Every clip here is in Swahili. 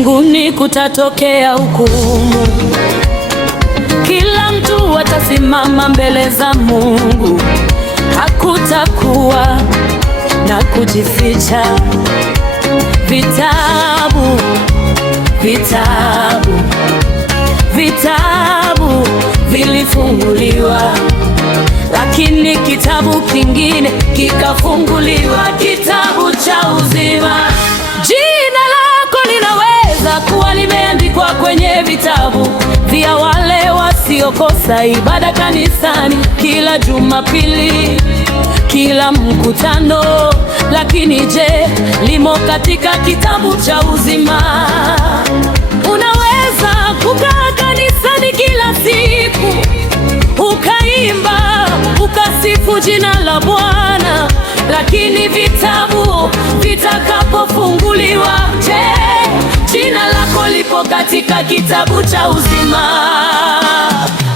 mbinguni kutatokea hukumu. Kila mtu atasimama mbele za Mungu. Hakutakuwa na kujificha. Vitabu, vitabu, vitabu vilifunguliwa, lakini kitabu kingine kikafunguliwa, kitabu cha uzima. Jina lako linaweza kuwa limeandikwa kwenye vitabu vya wale wasiokosa ibada kanisani kila Jumapili, kila mkutano. Lakini je, limo katika kitabu cha uzima? Unaweza kukaa kanisani kila siku, ukaimba, ukasifu jina la Bwana, lakini vitabu vitakapofunguliwa, je, jina lako lipo katika kitabu cha uzima?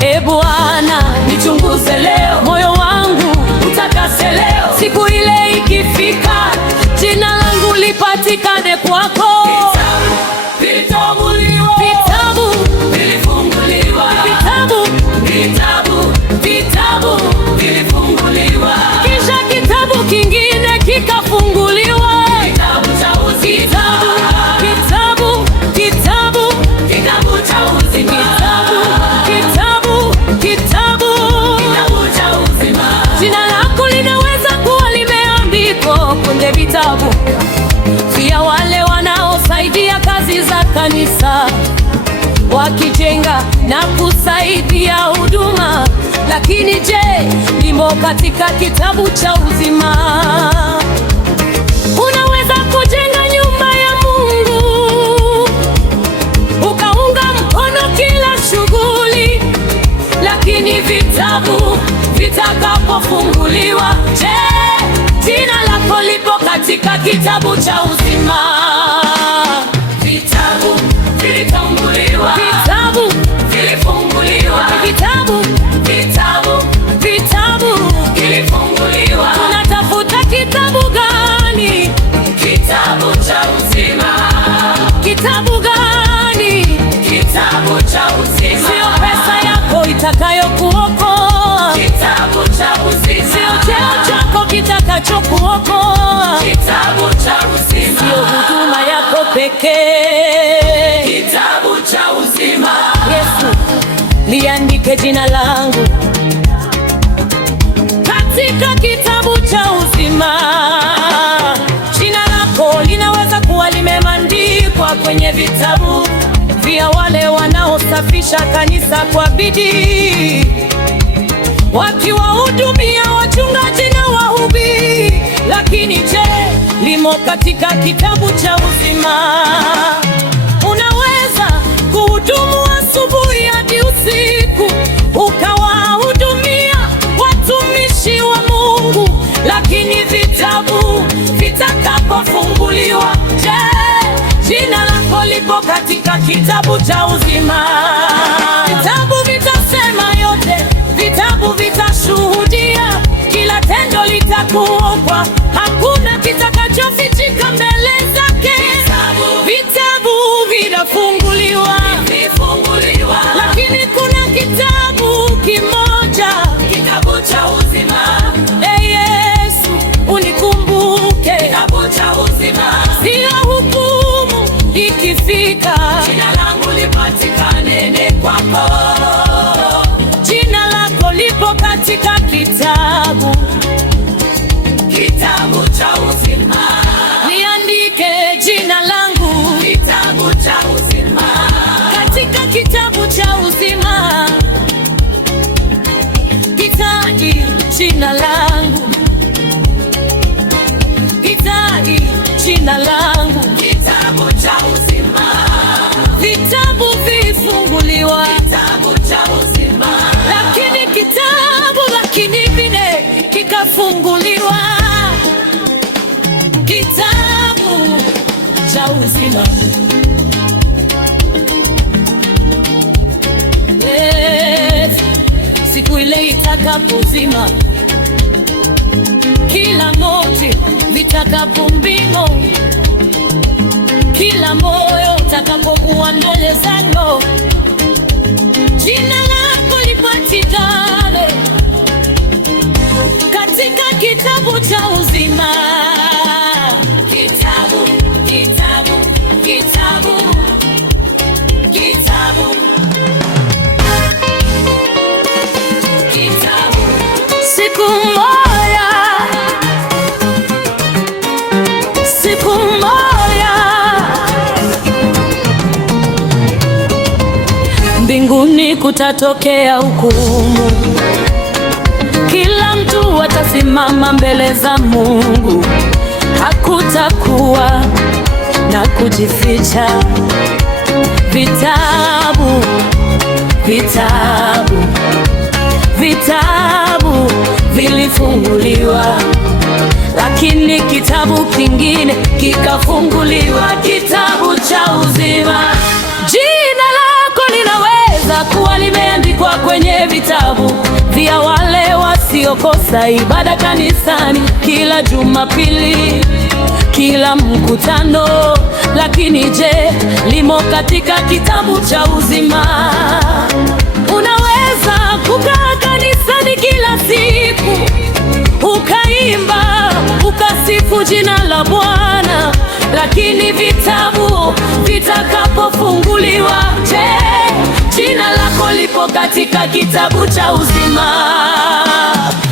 E Bwana, nichunguze leo, moyo wangu utakase leo. Siku ile ikifika, jina langu lipatikane kwako. Vitabu vilifunguliwa, vitabu vilifunguliwa, kisha kitabu kingine kikafunguliwa, kitabu cha uzima. Kitabu cha uzima. Jina lako linaweza kuwa limeandikwa kwenye vitabu vya wale wanaosaidia kazi za kanisa, wakijenga na kusaidia huduma. Lakini je, limo katika kitabu cha uzima? Unaweza kujenga nyumba ya Mungu, ukaunga mkono kila shughuli, lakini vitabu vitakapofunguliwa, je, jina lako lipo katika kitabu cha uzima? Vitabu vilifunguliwa, vitabu vilifunguliwa, vitabu vilifunguliwa. Tunatafuta kitabu gani? Kitabu cha uzima. Kitabu gani? Kitabu cha uzima. Sio pesa yako itakayokuokoa, kitabu cha uzima. Sio cheo chako kitakachokuokoa, kitabu cha uzima. Sio huduma yako pekee, kitabu cha uzima. Yesu, liandike jina langu katika kitabu cha uzima. Jina lako linaweza kuwa limeandikwa kwenye vitabu vya wale wanaosafisha kanisa kwa bidii, wakiwahudumia wachungaji na wahubiri. Lakini je, limo katika kitabu cha uzima? Unaweza kuhudumu asubuhi hadi usiku, ukawahudumia watumishi wa Mungu, lakini vitabu vitakapofunguliwa, je, jina lako lipo katika kitabu cha uzima? Vitabu vitasema yote, vitabu vitashuhudia, kila tendo litakuokwa, hakuna kitakachofichika mbele zake. Vitabu vinafunguliwa, lakini kuna kitabu kimoja, kitabu cha uzima. Yesu, unikumbuke, kitabu cha uzima. Sio hukumu ikifika, jina langu lipatikane kwako. Jina lako lipo katika kitabu, kitabu cha uzima. Niandike jina langu, kitabu cha uzima, katika kitabu cha uzima. Kitaji jina langu, kitaji jina langu, kitabu cha uzima. Vitabu vifunguliwa, kitabu cha uzima, lakini vingine kikafunguliwa, kitabu cha uzima. Siku ile itakapozima, kila moti vitakapombimo, kila moyo nitakapokuwa mbele zako, jina lako lipatikane katika kitabu cha uzima. Kitabu, kitabu, kitabu, kitabu, kitabu. Siku moja, siku moja mbinguni kutatokea hukumu. Kila mtu atasimama mbele za Mungu. Hakutakuwa na kujificha. Vitabu, vitabu, vitabu vilifunguliwa, lakini kitabu kingine kikafunguliwa, kitabu cha uzima. Jina lako linaweza kuwa limeandikwa kwenye vitabu vya wale wasiokosa ibada kanisani kila Jumapili, kila mkutano. Lakini je, limo katika kitabu cha uzima? Unaweza kukaa kanisani kila siku, ukaimba, ukasifu jina la Bwana, lakini vitabu vitakapofunguliwa, je, jina lako lipo katika kitabu cha uzima?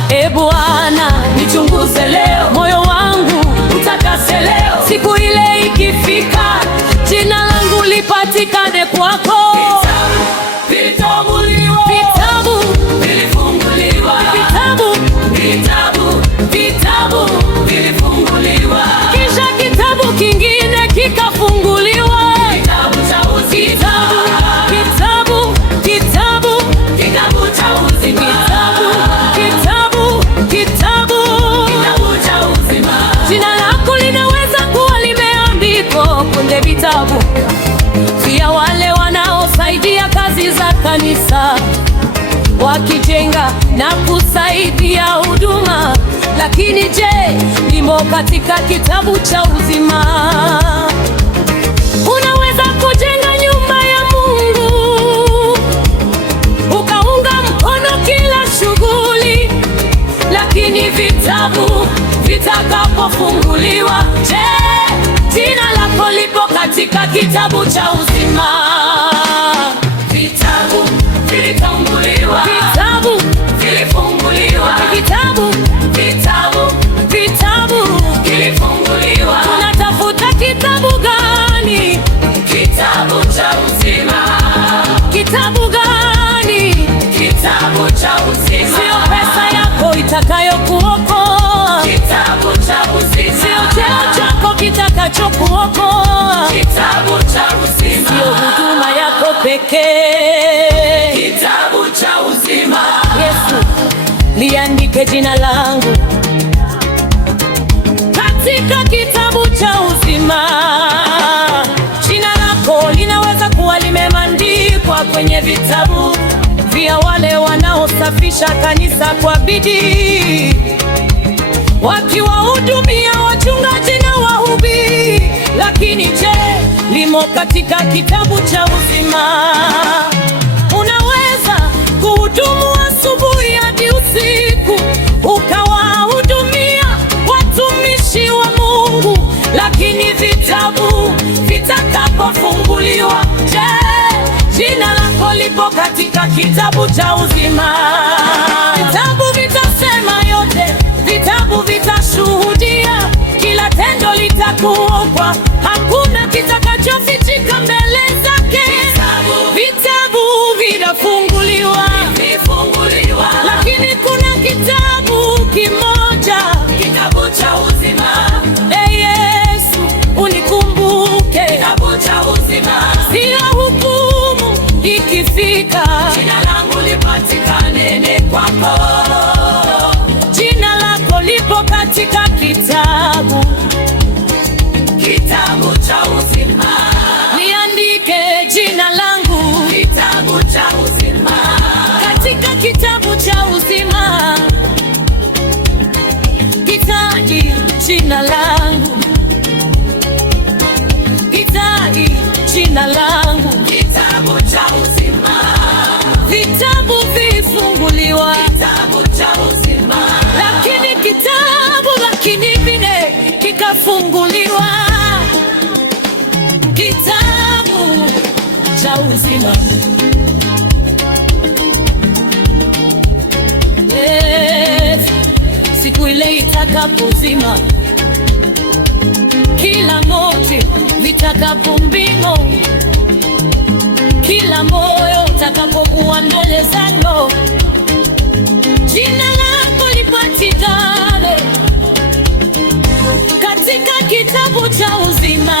E Bwana, nichunguze leo, moyo wangu utakase leo. Siku ile ikifika, jina langu lipatikane kwako. Vitabu vilifunguliwa, vitabu vilifunguliwa, kisha kitabu kingine kikafunguliwa, kitabu cha uzima. Kitabu cha uzima, kitabu cha uzima. Jina lako linaweza kuwa limeandikwa kwenye vitabu vya wale wanaosaidia kazi za kanisa, wakijenga na kusaidia huduma. Lakini je, limo katika kitabu cha uzima? Unaweza kujenga nyumba ya Mungu, ukaunga mkono kila shughuli, lakini vitabu vitakapofunguliwa, je, jina lako lipo katika kitabu cha uzima? Vitabu vilifunguliwa, vitabu vilifunguliwa, vitabu vilifunguliwa. Tunatafuta kitabu gani? Kitabu cha uzima. Kitabu gani? Kitabu cha uzima. Sio pesa yako itakayokuokoa, kitabu cha uzima. Sio cheo chako kitakachokuokoa, kitabu cha uzima. Sio huduma yako pekee, kitabu cha uzima. Yesu, liandike jina langu katika kitabu cha uzima. Jina lako linaweza kuwa limeandikwa kwenye vitabu vya wale wanaosafisha kanisa kwa bidii, wakiwahudumia wachungaji na wahubiri. Lakini je, limo katika kitabu cha uzima? Unaweza kuhudumu asubuhi hadi usiku, ukawahudumia watumishi wa Mungu, lakini vitabu vitakapofunguliwa, je, jina lako lipo katika kitabu cha uzima? Vitabu vitasema yote, vitabu vitashuhudia, kila tendo litakuokwa, hakuna kitakachofichika mbele zake. Vitabu vinafunguliwa, lakini kuna kitabu kimoja, kitabu cha uzima. Yesu, unikumbuke, kitabu cha uzima. Sio hukumu ikifika, jina langu lipatikane kwako. Jina lako lipo katika kitabu, kitabu cha uzima. Liandike jina langu, kitabu cha uzima, katika kitabu cha uzima. Kitaji jina langu, kitaji jina jina langu, kitabu cha uzima. Vitabu vifunguliwa, kitabu cha uzima. Lakini vine kikafunguliwa, kitabu cha uzima. Yes, siku ile itakapozima, kila moti vitakapo mbingo, kila moyo utakapokuwa mbele zako, jina lako lipatikane katika kitabu cha uzima.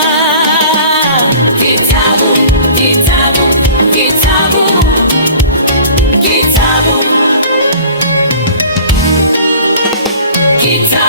Kitabu, kitabu, kitabu, kitabu, kitabu.